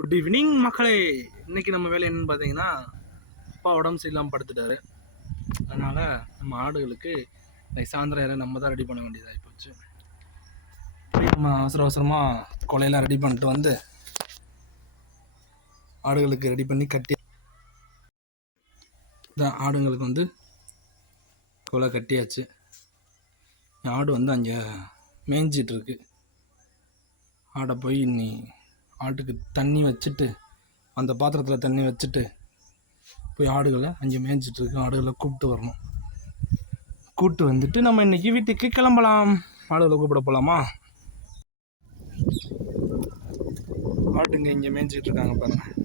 Good evening மக்களே. இன்னைக்கு நம்ம வேலை என்னன்னு பார்த்தீங்கன்னா அப்பா உடம்பு சரியில்லாமல் படுத்துட்டாரு. அதனால் நம்ம ஆடுகளுக்கு சாயந்தரம் யாரும் நம்ம தான் ரெடி பண்ண வேண்டியதாகி போச்சு. நம்ம அவசர அவசரமாக கொலையெல்லாம் ரெடி பண்ணிட்டு வந்து ஆடுகளுக்கு ரெடி பண்ணி கட்டி தான் ஆடுங்களுக்கு வந்து கொலை கட்டியாச்சு. ஆடு வந்து அங்கே மேய்ஞ்சிட்ருக்கு ஆடை போய் நீ ஆட்டுக்கு தண்ணி வச்சுட்டு அந்த பாத்திரத்தில் தண்ணி வச்சுட்டு போய் ஆடுகளை அங்கே மேய்ஞ்சிட்டு ஆடுகளை கூப்பிட்டு வரணும். கூப்பிட்டு வந்துட்டு நம்ம இன்னைக்கு வீட்டுக்கு கிளம்பலாம். ஆடுகளை கூப்பிட போகலாமா ஆட்டுங்க இங்கே மேய்ஞ்சிக்கிட்டு இருக்காங்க பாருங்கள்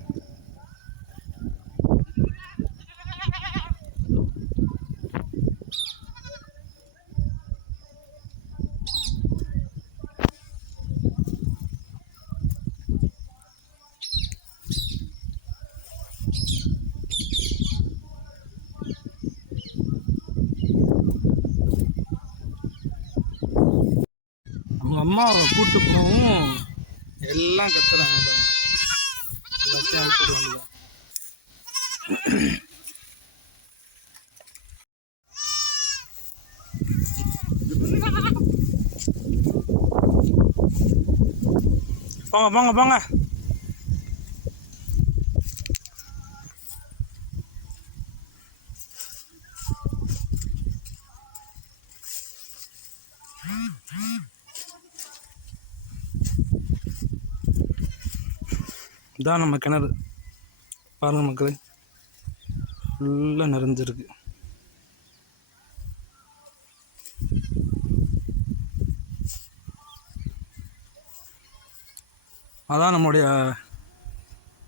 அம்மாவை கூட்டு போகவும் எல்லாம் கத்துறாங்க பாருங்க. எல்லாத்தையும் அனுப்பிடுவாங்க போங்க போங்க போங்க இதான் நம்ம கிணறு. பாருங்க மக்களே ஃபுல்லாக நிறைஞ்சிருக்கு. அதான் நம்முடைய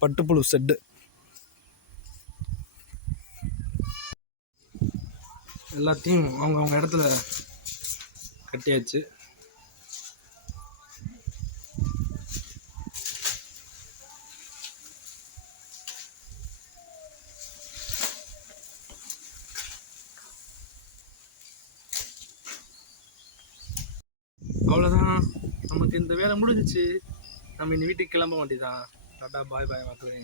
பட்டுப்புழு செட்டு எல்லாத்தையும் அவங்கவுங்க இடத்துல கட்டியாச்சு. அவ்வளோதான் நமக்கு இந்த வேலை முடிஞ்சிச்சு. நம்ம இந்த வீட்டுக்கு கிளம்ப வேண்டியதான் டாட்டா பாய் பாய் மக்களே.